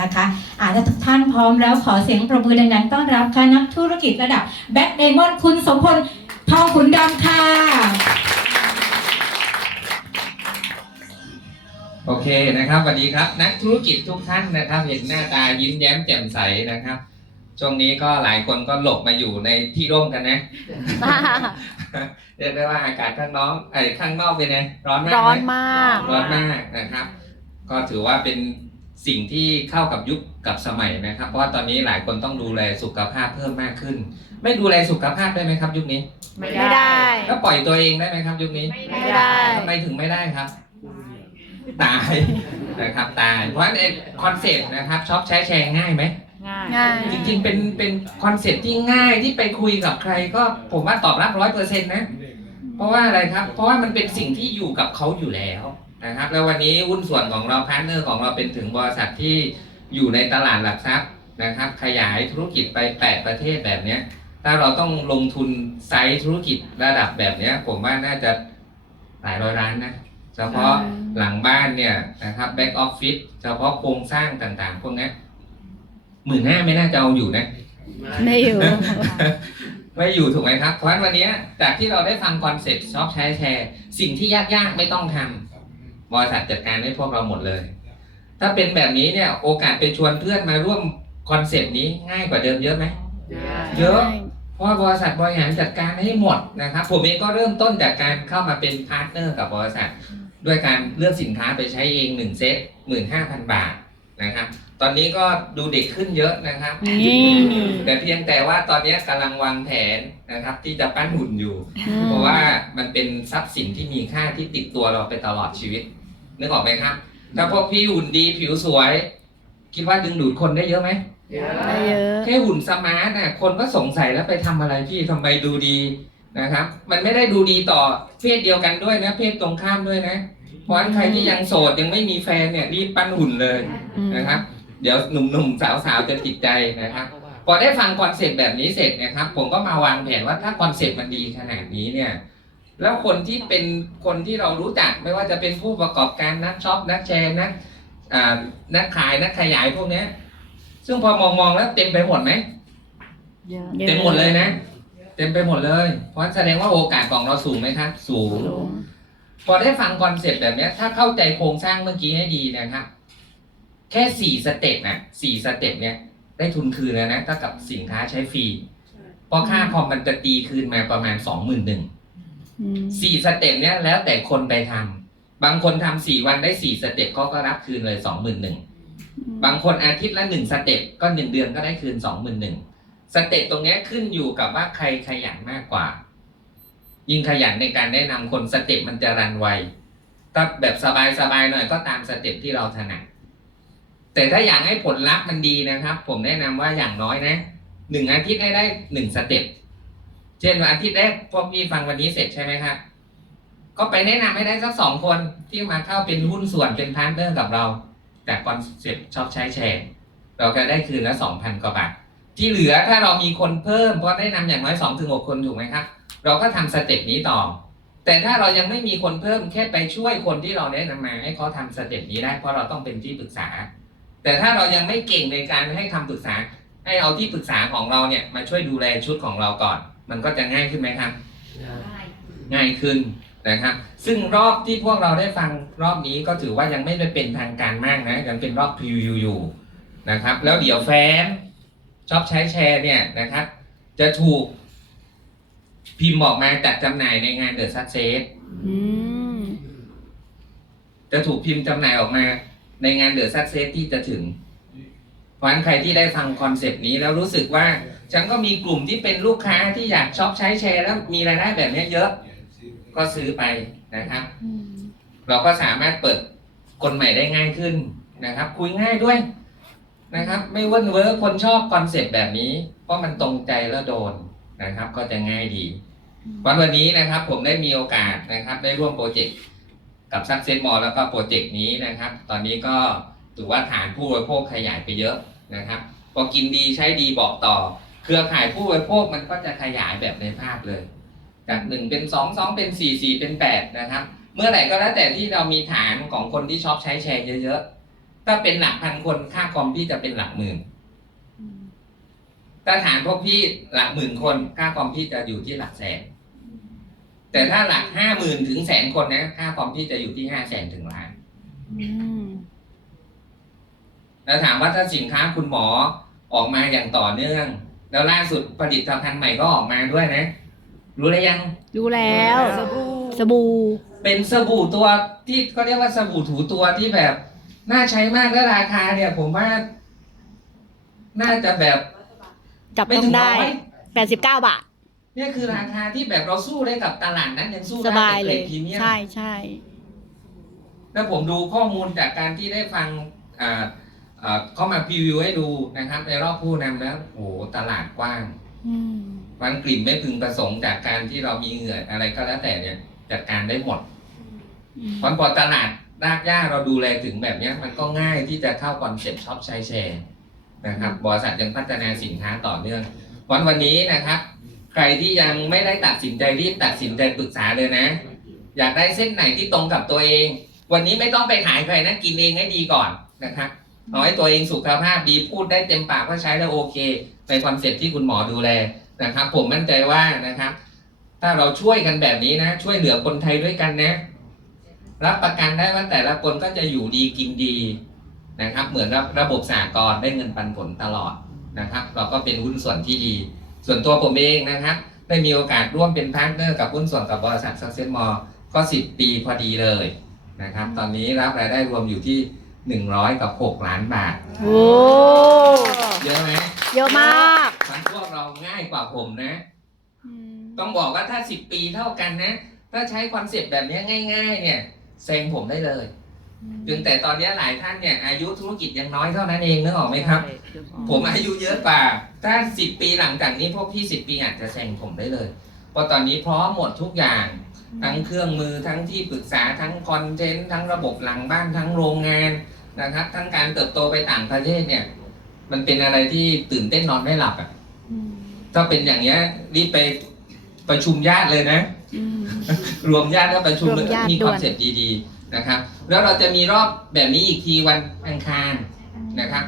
นะคะอ่าถ้าทุกท่านพร้อมแล้วขอเสียงประมือดังๆต้อนรับค่ะนักธุรกิจระดับแบ็คเดมอนคุณสมพลทองขุนดำค่ะ โอเคนะครับสวัสดีครับ นักธุรกิจทุกท่านนะครับ เห็นหน้าตายิ้มแย้มแจ่มใสนะครับ ช่วงนี้ก็หลายคนก็หลบมาอยู่ในที่ร่มกันนะ เรียกได้ว่าอากาศข้างนอกไอ้ยข้างนอกเป็นไงร้อนมากร้อนไหมาก ร้อนมากนะครับ ก็ถือว่าเป็น สิ่งที่เข้ากับยุคกับสมัยนะครับ เพราะว่าตอนนี้หลายคนต้องดูแลสุขภาพเพิ่มมากขึ้น ไม่ดูแลสุขภาพได้ไหมครับ ยุคนี้ไม่ได้แล้วปล่อยตัวเองได้ไหมครับ ยุคนี้ไม่ได้ทำไมถึงไม่ได้ครับ ตายนะครับตายเพราะฉะนั้นคอนเซ็ปต์นะครับชอบใช้แชร์ง่ายไหมง่ายง่ายจริงๆเป็นเป็นคอนเซ็ปต์ที่ง่ายที่ไปคุยกับใครก็ผมว่าตอบรับร้อยเปอร์เซ็นต์นะ เพราะว่าอะไรครับ เพราะว่ามันเป็นสิ่งที่อยู่กับเขาอยู่แล้วนะครับ แล้ววันนี้หุ้นส่วนของเราพาร์ทเนอร์ของเราเป็นถึงบริษัทที่อยู่ในตลาดหลักทรัพย์นะครับ ขยายธุรกิจไป 8 ประเทศแบบเนี้ยถ้าเราต้องลงทุนไซส์ธุรกิจระดับแบบเนี้ยผมว่าน่าจะหลายร้อยล้านนะเฉพาะหลังบ้านเนี่ยนะครับแบ็กออฟฟิศเฉพาะโครงสร้างต่างๆ พวกเนี้หมื่นห้าไม่น่าจะเอาอยู่นะ ไม่อยู่ ไม่อยู่ถูกไหมครับ เพราะฉะนั้นวันนี้จากที่เราได้ฟังคอนเซ็ปต์ชอบใช้แชร์ สิ่งที่ยากๆไม่ต้องทำบริษัทจัดการให้พวกเราหมดเลย ถ้าเป็นแบบนี้เนี่ยโอกาสไปชวนเพื่อนมาร่วมคอนเซ็ปต์นี้ง่ายกว่าเดิมเยอะไหมเยอะเพราะว่าบริษัทบริหารจัดการให้หมดนะครับ ผมเองก็เริ่มต้นจากการเข้ามาเป็นพาร์ทเนอร์กับบริษัท ด้วยการเลือกสินค้าไปใช้เองหนึ่งเซตหมื่นห้าพันบาทนะครับ ตอนนี้ก็ดูเด็กขึ้นเยอะนะครับ นี่แต่เพียงแต่ว่าตอนนี้กำลังวางแผนนะครับ ที่จะปั้นหุ่นอยู่ เพราะว่ามันเป็นทรัพย์สินที่มีค่าที่ติดตัวเราไปตลอดชีวิต นึกออกไหมครับ ถ้าพวกพี่หุ่นดีผิวสวย คิดว่าดึงดูดคนได้เยอะไหมได้เยอะแค่หุ่นสมาร์ทน่ะคนก็สงสัยแล้วไปทำอะไรพี่ทำไมดูดีนะครับ มันไม่ได้ดูดีต่อเพศเดียวกันด้วยนะ เพศตรงข้ามด้วยนะ เพราะฉะนั้นใครที่ยังโสดยังไม่มีแฟนเนี่ยรีบปั้นหุ่นเลยอืมนะครับ เดี๋ยวหนุ่มๆสาวๆจะติดใจนะครับพอได้ฟังคอนเซปต์แบบนี้เสร็จนะครับ ผมก็มาวางแผนว่าถ้าคอนเซปต์มันดีขนาดนี้เนี่ย แล้วคนที่เป็นคนที่เรารู้จักไม่ว่าจะเป็นผู้ประกอบการนักช็อปนักแชร์นักอ่านักขายนักขยายพวกเนี้ยซึ่งพอมองมองๆแล้วเต็มไปหมดไหมเต็มหมดเลยนะ เต็มไปหมดเลย เพราะแสดงว่าโอกาสของเราสูงไหมครับสูงสูงพอได้ฟังคอนเซ็ปต์แบบเนี้ยถ้าเข้าใจโครงสร้างเมื่อกี้ให้ดีนะครับ แค่สี่สเต็ปนะสี่สเต็ปเนี่ยได้ทุนคืนแล้วนะเท่ากับสินค้าใช้ฟรีเพราะค่าคอมมันจะตีคืนมาประมาณสองหมื่นหนึ่งอืมสี่สเต็ปเนี้ยแล้วแต่คนไปทำบางคนทำสี่วันได้สี่สเต็ปเขาก็รับคืนเลยสองหมื่นหนึ่งบางคนอาทิตย์ละหนึ่งสเต็ปก็หนึ่งเดือนก็ได้คืนสองหมื่นหนึ่งสเต็ปตรงเนี้ยขึ้นอยู่กับว่าใครขยันมากกว่า ยิ่งขยันในการแนะนำคนสเต็ปมันจะรันไวถ้าแบบสบายๆหน่อยก็ตามสเต็ปที่เราถนัด แต่ถ้าอยากให้ผลลัพธ์มันดีนะครับ ผมแนะนำว่าอย่างน้อยนะหนึ่งอาทิตย์ให้ได้หนึ่งสเต็ปเช่นวันอาทิตย์แรกพวกพี่ฟังวันนี้เสร็จใช่ไหมครับก็ไปแนะนำให้ได้สักสองคนที่มาเข้าเป็นหุ้นส่วนเป็นพาร์ทเนอร์กับเรา แต่คอนเซ็ปต์ชอบใช้แชร์เราก็ได้คืนละสองพันกว่าบาทที่เหลือถ้าเรามีคนเพิ่มเพราะได้นำอย่างน้อยสองถึงหกคนถูกไหมครับ เราก็ทำสเต็ปนี้ต่อ แต่ถ้าเรายังไม่มีคนเพิ่มแค่ไปช่วยคนที่เราแนะนำมาให้เขาทำสเต็ปนี้ได้เพราะเราต้องเป็นที่ปรึกษา แต่ถ้าเรายังไม่เก่งในการให้คำปรึกษา ให้เอาที่ปรึกษาของเราเนี่ยมาช่วยดูแลชุดของเราก่อน มันก็จะง่ายขึ้นไหมครับ ง่ายขึ้นนะครับ ซึ่งรอบที่พวกเราได้ฟังรอบนี้ก็ถือว่ายังไม่ได้เป็นทางการมากนะยังเป็นรอบพรีวิวอยู่นะครับ แล้วเดี๋ยวแฟนชอบใช้แชร์เนี่ยนะครับ จะถูกพิมพ์ออกมาจัดจำหน่ายในงานเดอะซั c เซสอืมจะถูกพิมพ์จำหน่ายออกมา ในงานเดอะซั c เซสที่จะถึง เพราะฉะนั้นใครที่ได้ฟังคอนเซปต์นี้แล้วรู้สึกว่า ฉันก็มีกลุ่มที่เป็นลูกค้าที่อยากชอบใช้แชร์แล้วมีรายได้แบบนี้เยอะ ก็ซื้อไปนะครับอืมเราก็สามารถเปิดคนใหม่ได้ง่ายขึ้นนะครับ คุยง่ายด้วยนะครับ ไม่เว้นเวอร์คนชอบคอนเซ็ปต์แบบนี้ เพราะมันตรงใจแล้วโดนนะครับ ก็จะง่ายดีวันวันนี้นะครับผมได้มีโอกาสนะครับ ได้ร่วมโปรเจกต์ กับซักเซนมอลแล้วก็โปรเจกต์นี้นะครับ ตอนนี้ก็ถือว่าฐานผู้บริโภคขยายไปเยอะนะครับ พอกินดีใช้ดีบอกต่อ เครือข่ายผู้บริโภคมันก็จะขยายแบบในภาพเลย จากหนึ่งเป็นสองสองเป็นสี่สี่เป็นแปดนะครับ เมื่อไหร่ก็แล้วแต่ที่เรามีฐานของคนที่ชอบใช้แชร์เยอะๆ ถ้าเป็นหลักพันคนค่าคอมพี่จะเป็นหลักหมื่นถ้าฐานพวกพี่หลักหมื่นคนค่าคอมพี่จะอยู่ที่หลักแสน แต่ถ้าหลักห้าหมื่นถึงแสนคนนะ ค่าคอมพี่จะอยู่ที่ห้าแสนถึงล้านอืมแล้วถามว่าถ้าสินค้าคุณหมอออกมาอย่างต่อเนื่อง แล้วล่าสุดผลิตภัณฑ์ใหม่ก็ออกมาด้วยนะ รู้หรือยังรู้แล้ว สบู่สบู่เป็นสบู่ตัวที่ก็เรียกว่าสบู่ถูตัวที่แบบ น่าใช้มากและราคาเนี่ย ผมว่า น่าจะแบบจับไม่ต้อถึงงได้ร้อยแปดสิบเก้าบาทเนี่ยคือราคาที่แบบเราสู้ได้กับตลาดนั้นยังสู้สได้บายกับเลเกรยดพรีเมียม ใช่ใช่แล้วผมดูข้อมูลจากการที่ได้ฟังอ่าอ่าเข้ามาพรีวิวให้ดูนะครับ ในรอบผู้นำแล้วโอ้โหตลาดกว้างอืมมันกลิ่นไม่พึงประสงค์จากการที่เรามีเหงื่ออะไรก็แล้วแต่เนี่ยจัดการได้หมดอืม เพราะพอตลาดรากหญ้าเราดูแลถึงแบบเนี้ยมันก็ง่ายที่จะเข้าคอนเซ็ปต์ช็อปใช้แชร์นะครับบริษัทยังพัฒนาสินค้าต่อเนื่องวันวันนี้นะครับ ใครที่ยังไม่ได้ตัดสินใจรีบตัดสินใจปรึกษาเลยนะ อยากได้เส้นไหนที่ตรงกับตัวเอง วันนี้ไม่ต้องไปขายใครนะกินเองให้ดีก่อนนะครับเอาให้ตัวเองสุขภาพดีพูดได้เต็มปากว่าใช้แล้วโอเค ในคอนเซ็ปที่คุณหมอดูแลนะครับ ผมมั่นใจว่านะครับ ถ้าเราช่วยกันแบบนี้นะ ช่วยเหลือคนไทยด้วยกันนะ รับประกันได้ว่าแต่ละคนก็จะอยู่ดีกินดีนะครับ เหมือนระระบบสากลได้เงินปันผลตลอดนะครับ เราก็เป็นหุ้นส่วนที่ดี ส่วนตัวผมเองนะครับได้มีโอกาสร่วมเป็นพาร์ทเนอร์กับหุ้นส่วนกับบริษัท Success m o r ก็ 10 ปีพอดีเลยนะครับตอนนี้รับรายได้รวมอยู่ที่ 100 กับ 6 ล้านบาท โอ้เยอะไหมเยอะมากทั้งพวกเราง่ายกว่าผมนะอืมต้องบอกว่าถ้า 10 ปีเท่ากันนะ ถ้าใช้คอนเซปต์แบบนี้ง่าย ๆ เนี่ยเซ็งผมได้เลย เพียงแต่ตอนนี้หลายท่านเนี่ยอายุธุรกิจยังน้อยเท่านั้นเองนึกออกไหมครับ ผมอายุเยอะกว่า ถ้า10ปีหลังจากนี้พวกพี่10ปีอาจจะแซงผมได้เลย เพราะตอนนี้พร้อมหมดทุกอย่าง ทั้งเครื่องมือทั้งที่ปรึกษาทั้งคอนเทนต์ทั้งระบบหลังบ้านทั้งโรงงานนะครับ ทั้งการเติบโตไปต่างประเทศเนี่ย มันเป็นอะไรที่ตื่นเต้นนอนไม่หลับอะอืมถ้าเป็นอย่างเงี้ยรีบไปประชุมญาติเลยนะอืมรวมญาติแล้วประชุมรวมญาติมีด่ควนอนเซ็ปต์ดีๆ นะครับแล้วเราจะมีรอบแบบนี้อีกทีวันอังคารนะครับ